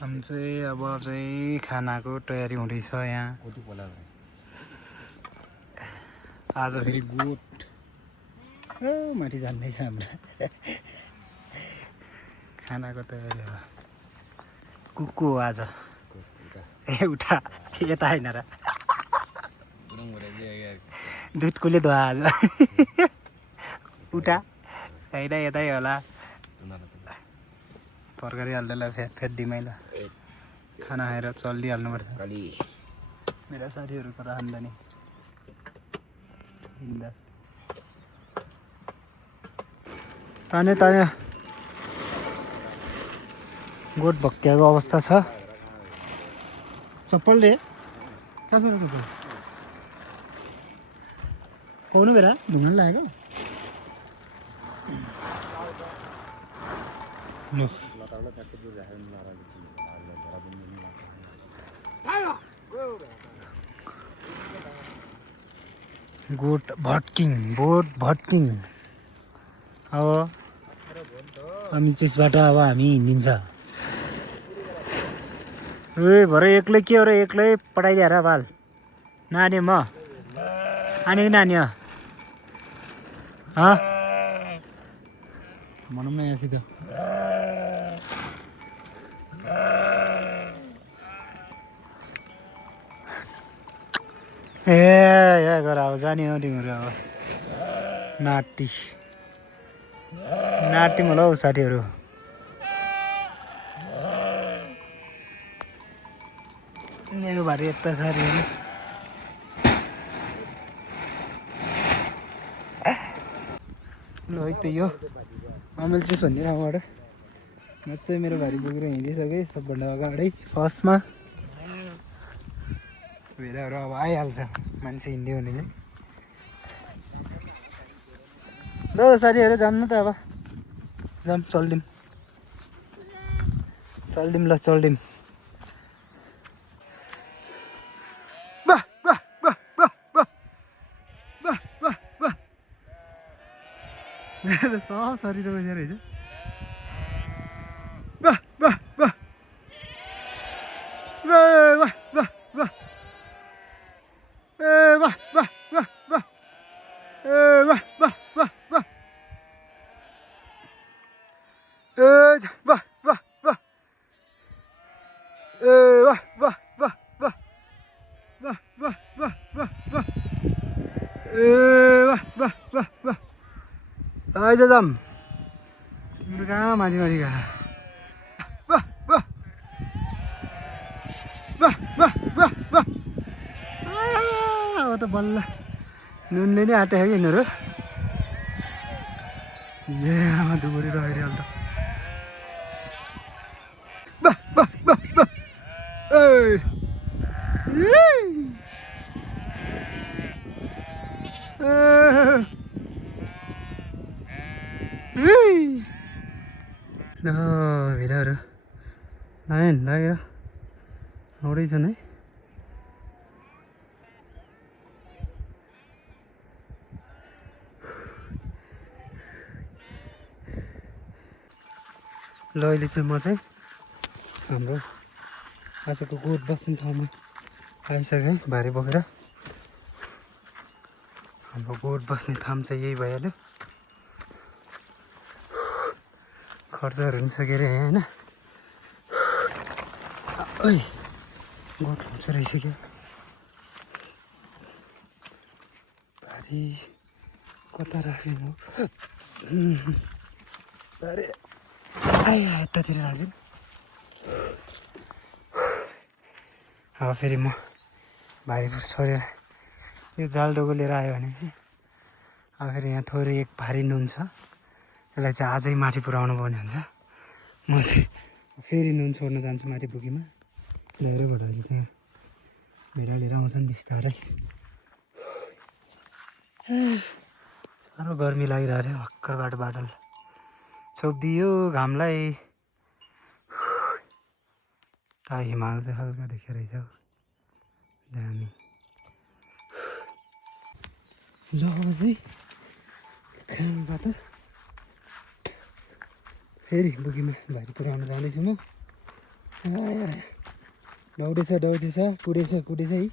हम चाहिँ अब चाहिँ खानाको तयारी हुँदैछ यहाँ। आज फेरि गोठ माथि जान्दैछ हाम्रो खानाको तयारी हो। कुकु हो आज एउटा यता होइन र दुधकोले धुवा आज उठा होइन यतै होला पर्खरी हाल्दैला फेद दिमाइला खाना खाएर चलिहाल्नुपर्छ। मेरा साथीहरूको आम्दानी ताने ताने गोठ भक्त्याएको अवस्था छ। चप्पल रे कहाँ छ र चप्पल पाउनु बेला ढुङ्गा लागेको ल गोठ भट्किङ अब हामी चिसबाट अब हामी हिँडिन्छ। ए भरे एक्लै के हो र एक्लै पठाइदिएर बाल नानी म आने कि नानी भनौँ न यहाँसित ए यहाँ गर अब जाने हो तिमीहरू अब नाटी होला हौ साथीहरू। यो भारी यता साथीहरू ल है त यो अमेल चिस भन्ने ठाउँबाट म चाहिँ मेरो भारी बोकेर हिँडिसकेँ सबभन्दा अगाडि फर्स्टमा। भेडाहरू अब आइहाल्छ मान्छे हिँड्यो भने चाहिँ। ल साथीहरू जाऊँ न त अब जाऊँ चल्दिउँ ल चल्दिउँ। मेरो त सब शरीर बसेर रहेछ। आइज जाऊँ तिम्रो कहाँ माथि कहाँ अब त बल्ल नुनले नै आँटे कि यिनीहरू आमा दुबुरी रहेर ल भेडाहरू लागेर आउँदैछन् है। ल अहिले चाहिँ म चाहिँ हाम्रो आजको गोठ बस्ने ठाउँमा आइसकेँ भारी बोकेर। हाम्रो गोठ बस्ने ठाउँ चाहिँ यही भइहाल्यो। खर्चहरू पनि सकेर होइन ओइ गोठ हुन्छ रहेछ क्या भारी कता राख्नु भारी आयो यतातिर राख्दिउँ। अब फेरि म भारी छोडेर यो जाल डोको लिएर आयो भने चाहिँ अब फेरि यहाँ थोरै एक भारी नुन छ यसलाई चाहिँ आजै माथि पुऱ्याउनु पर्ने हुन्छ। म चाहिँ फेरि नुन छोड्न जान्छु माथि बुकीमा ल्याएर भएपछि चाहिँ भेडा लिएर आउँछन् बिस्तारै। साह्रो गर्मी लागिरहेको थियो भर्खरबाट बादल छोपिदियो घामलाई। ता हिमाल चाहिँ हल्का देखेको रहेछ हौ दामी। ल अब चाहिँ खानबाट फेरि बुकीमा भारी पुऱ्याउन जाँदैछु म। दौडेछ दौडेछ कुदेछ कुदेछ है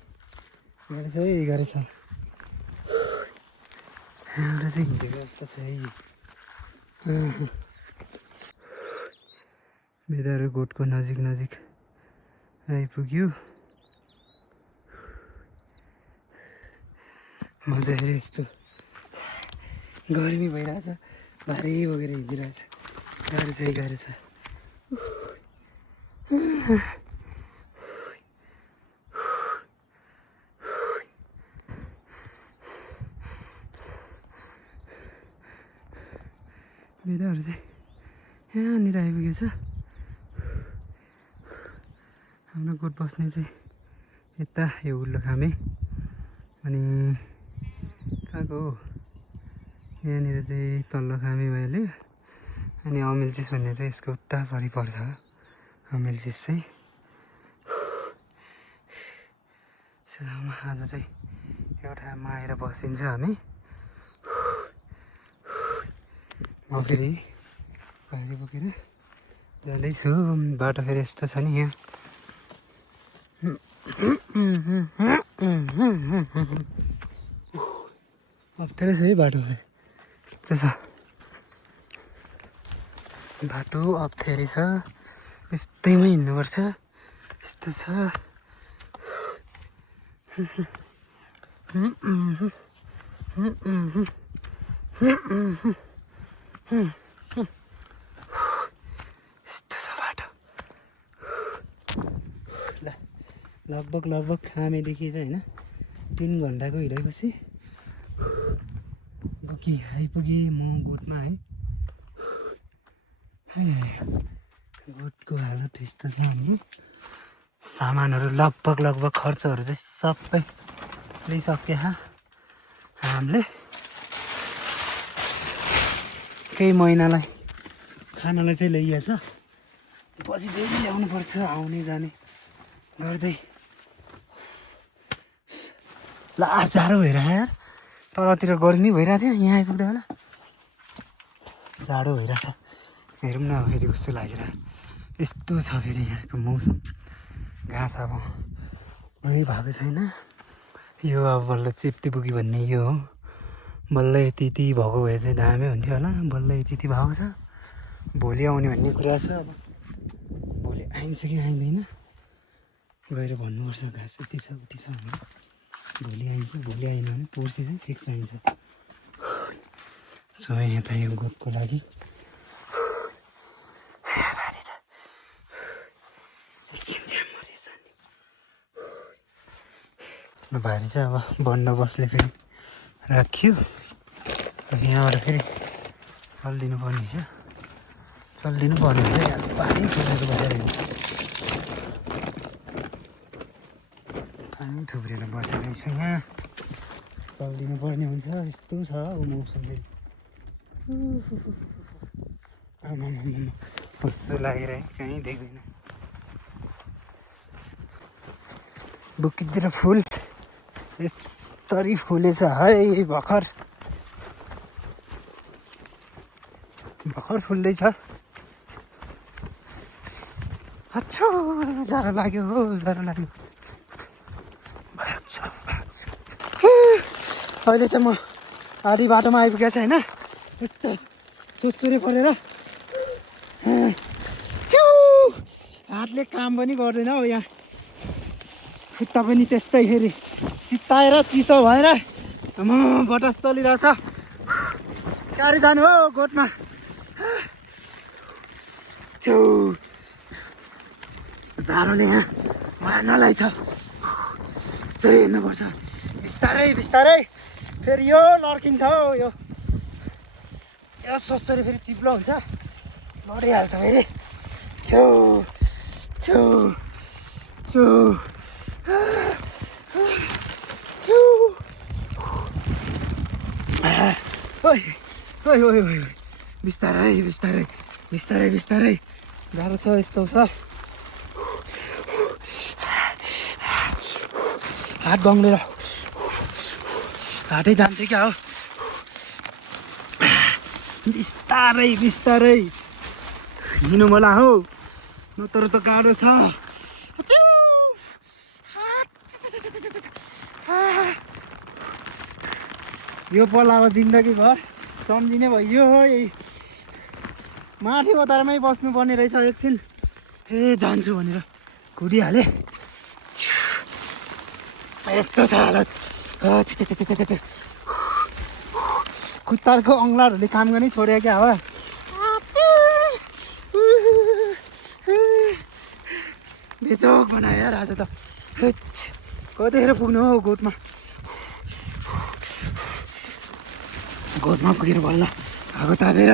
गरेछ है गरेछ एउटा चाहिँ हिँडेको जस्तो छ है बेदाहरू गोठको नजिक नजिक आइपुग्यो मजाले यस्तो गर्मी भइरहेछ भारी बोकेर हिँडिरहेछ गाह्रो छ गाह्रो छ बेदाहरू चाहिँ यहाँनिर आइपुगेछ हाम्रो गोठ बस्ने चाहिँ यता यो उल्लो खामे अनि कहाँको हो यहाँनिर चाहिँ तल्लो खामे भइहाल्यो अनि अमिलचिस भन्ने चाहिँ यसको उतापट्टि पर्छ अमिलचिस चाहिँ आज चाहिँ एउटामा आएर बसिन्छ हामी म फेरि भारी बोकेर जाँदैछु बाटो फेरि यस्तो छ नि यहाँ अप्ठ्यारो छ है बाटो यस्तो छ बाटो अप्ठ्यारो छ यस्तैमा हिँड्नुपर्छ यस्तो छ यस्तो छ बाटो ल लगभग खामेदेखि चाहिँ होइन 3 घन्टाको हिँडाइपछि आइपुगेँ म गोठमा है गोठको हालत यस्तो छ हाम्रो सामानहरू लगभग खर्चहरू चाहिँ सबै लिइसके हामीले केही महिनालाई खानालाई चाहिँ ल्याइएछ पछि फेरि ल्याउनु पर्छ आउने जाने गर्दै ल आज जाडो भइरह्यो यार तलतिर गर्मी भइरहेको थियो यहाँ आइपुग्दा होला जाडो भइरहेको थियो हेरौँ न फेरि कस्तो लागेर यस्तो छ फेरि यहाँको मौसम घाँस अब उही भएको छैन यो अब बल्ल चेप्टे पुगी भन्ने यो हो बल्ल यति भएको भए चाहिँ दामी हुन्थ्यो होला बल्ल यति भएको छ भोलि आउने भन्ने कुरा छ अब भोलि आइन्छ कि आइँदैन गएर भन्नुपर्छ घाँस यति छ उति छ भनेर भोलि आइन्छ भोलि आएन भने पर्सि चाहिँ फिक्स आइन्छ सो यहाँ त यो गोठको लागि भारी चाहिँ अब बन्दोबस्तले फेरि राखियो यहाँबाट फेरि चलिदिनु पर्ने हुन्छ आज पानी थुप्रेर बसेर पानी थुप्रेर बसेर रहेछ यहाँ चलिदिनु पर्ने हुन्छ यस्तो छ अब मौसम फेरि आमा हुस्सु लागेर कहीँ देख्दैन बुक्कीतिर फुल यस्तरी फुलेछ है भर्खर फुल्दैछ अच्छो जाडो लाग्यो हो जाडो लाग्यो अहिले चाहिँ म आधी बाटोमा आइपुगेको छ होइन यस्तो सुसुरे परेर हातले काम पनि गर्दैन हौ यहाँ खुट्टा पनि त्यस्तै फेरि चित्ताएर चिसो भएर बटास चलिरहेछ गाडी जानु हो गोठमा जाडोले यहाँ मार्नलाई छ यसरी हिँड्नुपर्छ बिस्तारै फेरि यो लड्किन्छ हौ यो ससरी फेरि चिप्लो हुन्छ लडिहाल्छ फेरि ओइ बिस्तारै गाह्रो छ यस्तो छ हात बङ्गलेर हातै जान्छ क्या हो बिस्तारै हिँड्नु होला हौ नत्र त गाह्रो छ। यो पल अब जिन्दगीभर सम्झिने भयो हो। यही माथि ओतारमै बस्नुपर्ने रहेछ एकछिन। जान्छु भनेर कुदिहालेँ। यस्तो छ हालत। खुट्टाको अङ्ग्लाहरूले काम गर्नै छोड्यो क्या हो। बेचोक बनायो यार आज त। कतिखेर पुग्नु हौ गोठमा। गोठमा पुगेर बल्ल आगो तापेर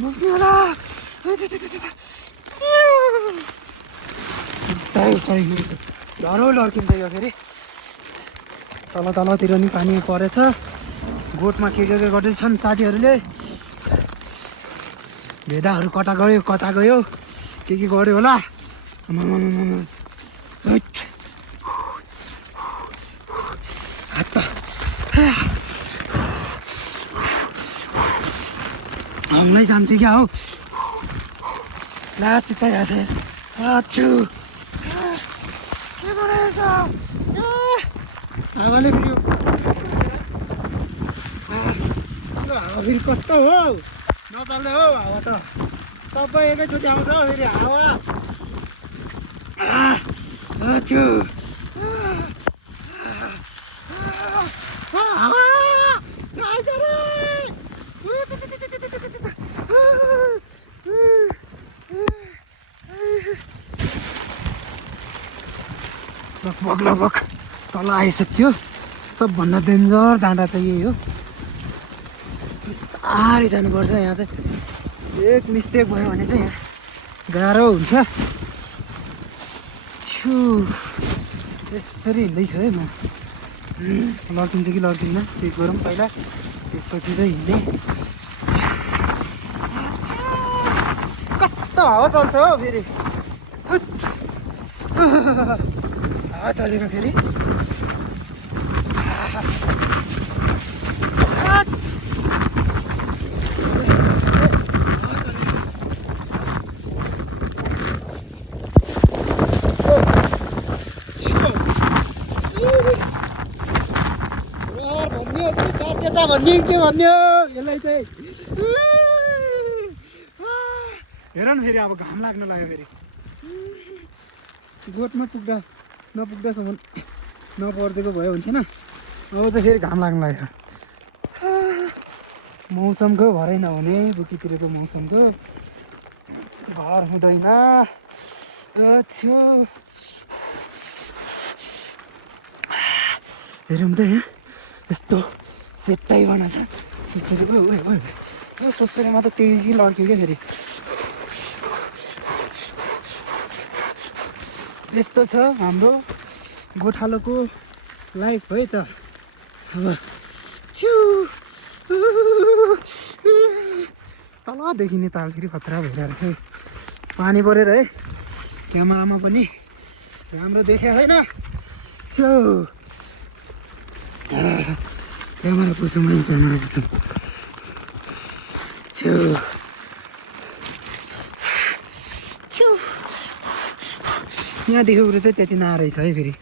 बस्ने होला। बिस्तारै बिस्तारै डह्रो लड्किन्छ यो फेरि। तल तलतिर नि पानी परेछ। गोठमा के गर्दैछन् साथीहरूले। भेडाहरू कता गयो के गर्यो होला। हात त हामीलाई जान्छ क्या हौ। लास्ट चित्ताइरहेछ। आछु के बनाएछ हावाले फेरि। हावा फेरि कस्तो हो नचल्ने हो हावा त। सबै एकैचोटि आउँछ फेरि हावा। आछु हावा आइज रे। लगभग तल आइसक्यो। सबभन्दा डेन्जर डाँडा त यही हो। बिस्तारै जानुपर्छ यहाँ चाहिँ। एक मिस्टेक भयो भने चाहिँ यहाँ गाह्रो हुन्छ। यसरी हिँड्दैछु है म। लड्किन्छ कि लड्किन्न चेक गरौँ पहिला, त्यसपछि चाहिँ हिँड्ने। कस्तो हावा चल्छ हौ फेरि। हावा चलेर फेरि भन्ने के भन्ने हो यसलाई चाहिँ। हेर न फेरि अब घाम लाग्न लाग्यो फेरि। गोठमा नपुग्दासम्म नपर्देको भयो हुन्थेन। अब त फेरि घाम लाग्न लाग्यो। मौसमको भरै नहुने बुकीतिरको मौसमको घर हुँदैन। अच्छा हेरौँ त यहाँ यस्तो सेतै बनाएको छ। सोचेर सोचेरमा त त्यही लड्क्यो क्या फेरि। यस्तो छ हाम्रो गोठालोको लाइफ है त। अब तल देखिने ताल फेरि खतरा भइरहेको छ। पानी परेर है क्यामेरामा पनि राम्रो देखे होइन। क्यामेरा पुसौँ है क्यामेरा पुसौँ। यहाँ देखेको चाहिँ त्यति नरहेछ है फेरि।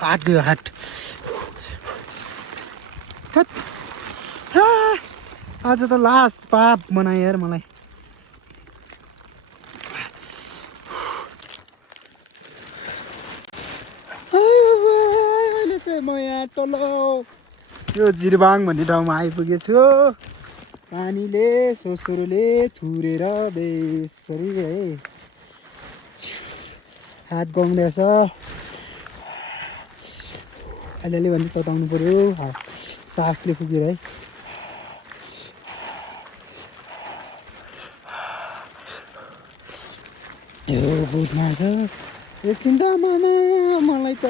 हाट गयो हाट। आज त लास्ट पाप बनायो यार मलाई। अहिले चाहिँ म यहाँ तल यो जिरबाङ भन्ने ठाउँमा आइपुगेछु। पानीले सोसोरोले थुरेर बेसरी है हात गाउँदैछ। अलिअलि भने तताउनु पर्यो। सासले पुगेर है। यो गोठमा छ एकछिन त मामा मलाई त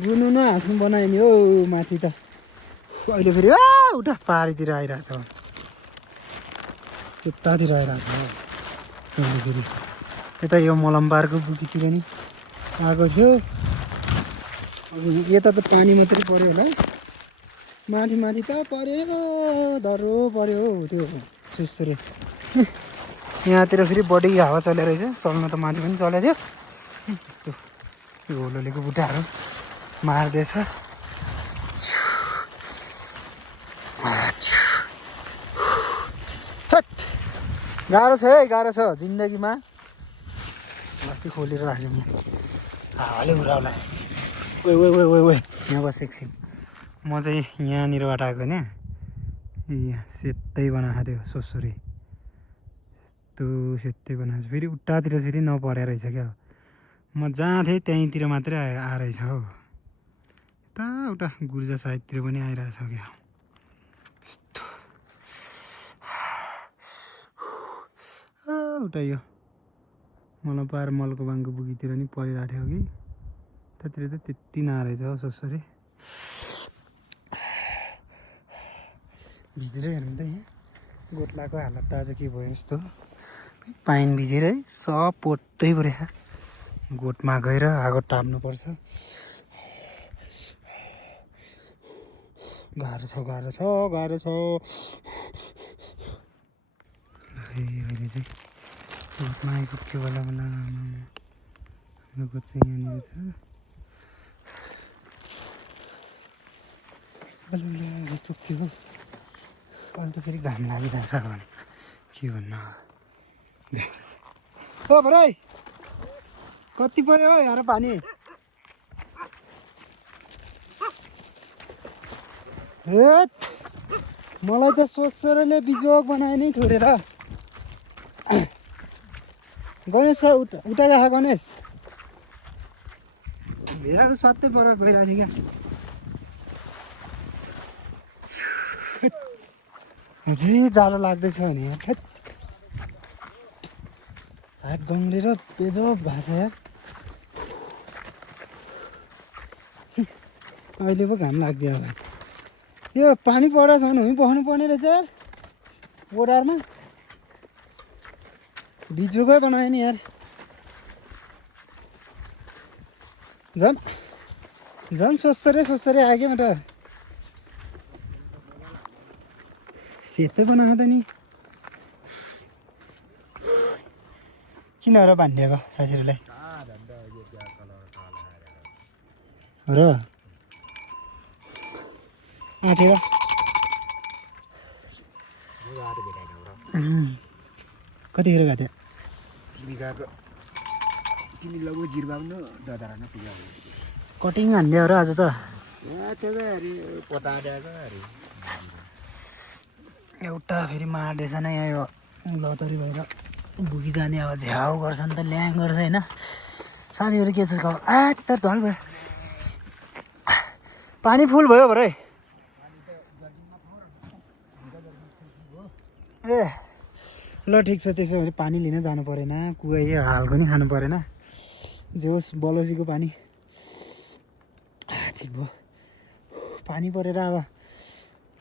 रुनु न हाँस्नु बनायो नि हौ माथि त। अहिले फेरि उता पारीतिर आइरहेछ। उतातिर आइरहेछ अहिले फेरि। यता यो मलमबारको बुकीतिर नि आएको थियो। यता त पानी मात्रै पर्यो होला माथि माथि त पर्यो डह्रो पर्यो हौ त्यो सुसुरे यहाँतिर फेरि बढी हावा चलेर रहेछ चल्न त माथि पनि चलेको थियो यस्तो यो होलोलेको बुट्टाहरू मार्दैछ गाह्रो छ है गाह्रो छ जिन्दगीमा अस्ति खोलेर राख्यो नि हावाले उराउला ओए ओए ओए ओए ओए यहाँ बस एकछिन म चाहिँ यहाँनिरबाट आएको होइन यहाँ सेतै बनाएको थियो सोसुरी यस्तो सेतै बनाएको फेरि उतातिर फेरि नपरेर रहेछ क्या म जहाँ थिएँ त्यहीँतिर मात्रै आएरहेछ हौ यता उता गुर्जा साइडतिर पनि आइरहेछ क्या यस्तो उता यो मलाई पार मलको बाङको बुगीतिर नि परिरहेको थियो कि त्यतातिर त त्यति नआएछ हौ सोसरी भिजेर हेर्नु त यहाँ गोठलाको हालत त आज के भयो यस्तो पाइन भिजेर है सब पोतै पऱ्यो गोठमा गएर आगो टाप्नुपर्छ गाह्रो छ गाह्रो छ गाह्रो छ अहिले चाहिँ गोठमा आइपुग्यो बेला बेला हाम्रो गोठ चाहिँ यहाँनिर छ आइपुग्यो अहिले त फेरि घाम लागिरहेछ भने के भन्नु ओ भाइ कति पर्यो यहाँ पानी हेट मलाई त सोचरले बिजोग बनाए नै छोडेर गणेश उता गएको गणेश भेडाहरू सत्तै पर गइरहेको थियो क्या अझै जाडो लाग्दैछ भने यार हात गङ्ग्रेर बेजोग भएको छ यार अहिले पो घाम लाग्दियो होला यो पानी परेछ भने हुँ बस्नु पर्ने रहेछ यार बोडारमा बिजोगै बनायो नि यार झन् सोच्सरे आयो क्या म त सेतै बनाएको त नि किन र भनिदिएको साथीहरूलाई र आँटेर कतिखेर गएको थियो तिमी गएको तिमी लगभग जिर्बा पनि ददारा न पुग्यो कटिङ हान्ने र आज त एउटा फेरि मार्दैछ न यहाँ यो लतरी भएर बुगी जाने अब झ्याउ गर्छ नि त ल्याङ गर्छ होइन साथीहरू के छ त ढल भयो पानी फुल भयो भरे ए ल ठिक छ त्यसो भने पानी लिन जानु परेन कुवा हालको नि खानु परेन जे होस् बलोजीको पानी ठिक भयो पानी परेर अब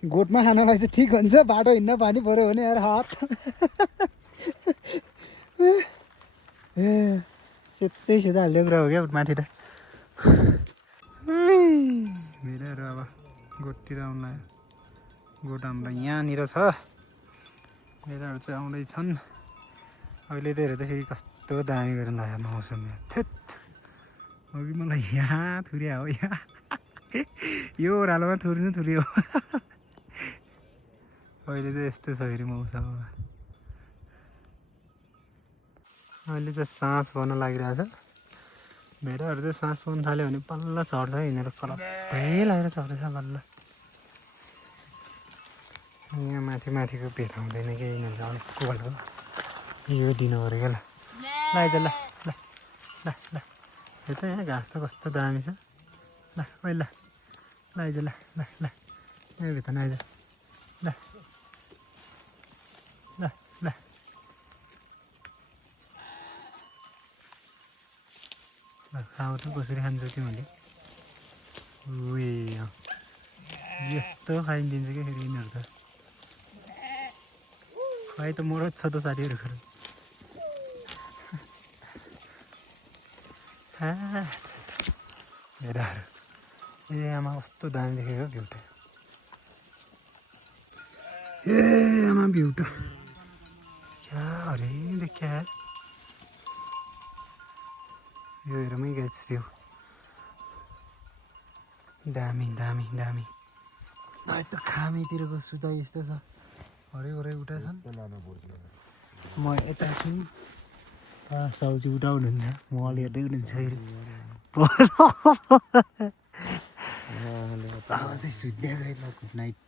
गोठमा खानलाई चाहिँ ठिक हुन्छ बाटो हिँड्न पानी पऱ्यो भने यार हात ए सेतै सेता हाल्ने कुरा हो क्या माथि त भेडाहरू अब गोठतिर आउनु लाग्यो गोठ हाम्रो यहाँनिर छ भेडाहरू चाहिँ आउँदैछन् अहिले त हेर्दाखेरि कस्तो दामी गरेर लाग्यो मौसम थेत अघि मलाई यहाँ थुर्या हो यहाँ यो ओह्रालोमा थुर्यो अहिले चाहिँ यस्तो छ फेरि मौसम अहिले चाहिँ सास पर्न लागिरहेछ भेडाहरू चाहिँ सास पर्न थाल्यो भने बल्ल चढ्छ यिनीहरू फलप्पै लागेर चढ्दैछ बल्ल यहाँ माथिको भेटाउँदैन कि यिनीहरू अलिक कोल्ड यो दिनु पऱ्यो क्या ल आइज ल ल ल ल यो त यहाँ घाँस त कस्तो दामी छ ल ओइ ल आइज ल ल ल यहाँ भित्र आइज ल ल ल ल खाऊ त कसरी खान्छ तिमीहरूले उयो यस्तो खाइदिन्छ क्या फेरि यिनीहरू त खुवाइ त मरद छ त साथीहरू भेडाहरू ए आमा कस्तो दामी देखेको भ्यूटा ए आमा भ्यूटा क्या अरे देखा यो हेरमै गाइस भ्यू दामी दामी दामी त खामीतिरको सुता यस्तो छ हरे उठा छन् म यता छु साउजी उठाउनुहुन्छ म अलि हेर्दै हुनुहुन्छ अब चाहिँ सुत्दै गएँ ल गुड नाइट